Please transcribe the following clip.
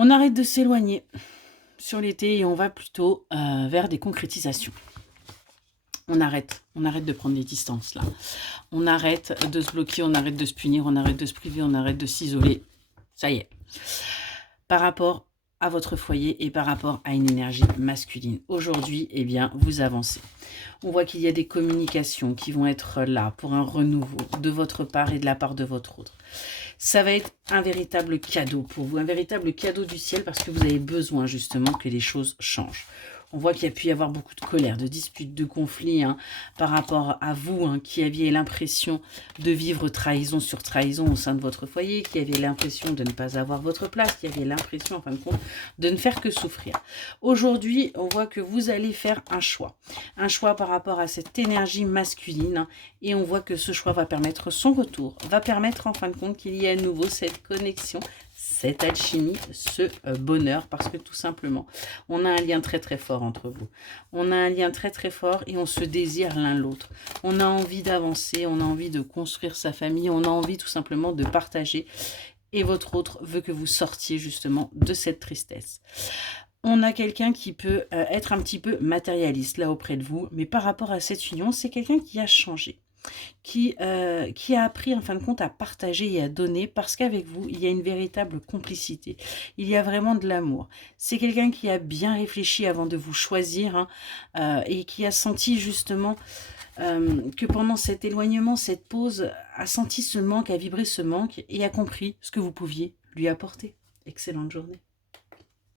On arrête de s'éloigner sur l'été et on va plutôt vers des concrétisations. On arrête de prendre des distances là. On arrête de se bloquer, on arrête de se punir, on arrête de se priver, on arrête de s'isoler. Ça y est. Par rapport à votre foyer et par rapport à une énergie masculine. Aujourd'hui, eh bien, vous avancez. On voit qu'il y a des communications qui vont être là pour un renouveau de votre part et de la part de votre autre. Ça va être un véritable cadeau pour vous, un véritable cadeau du ciel parce que vous avez besoin justement que les choses changent. On voit qu'il y a pu y avoir beaucoup de colère, de disputes, de conflits par rapport à vous qui aviez l'impression de vivre trahison sur trahison au sein de votre foyer, qui aviez l'impression de ne pas avoir votre place, qui aviez l'impression en fin de compte de ne faire que souffrir. Aujourd'hui, on voit que vous allez faire un choix par rapport à cette énergie masculine et on voit que ce choix va permettre son retour, va permettre en fin de compte qu'il y ait à nouveau cette connexion, cette alchimie, ce bonheur, parce que tout simplement, on a un lien très très fort entre vous. On a un lien très très fort et on se désire l'un l'autre. On a envie d'avancer, on a envie de construire sa famille, on a envie tout simplement de partager. Et votre autre veut que vous sortiez justement de cette tristesse. On a quelqu'un qui peut être un petit peu matérialiste là auprès de vous, mais par rapport à cette union, c'est quelqu'un qui a changé. Qui a appris en fin de compte à partager et à donner parce qu'avec vous, il y a une véritable complicité. Il y a vraiment de l'amour. C'est quelqu'un qui a bien réfléchi avant de vous choisir et qui a senti justement que pendant cet éloignement, cette pause, a senti ce manque, a vibré ce manque et a compris ce que vous pouviez lui apporter. Excellente journée.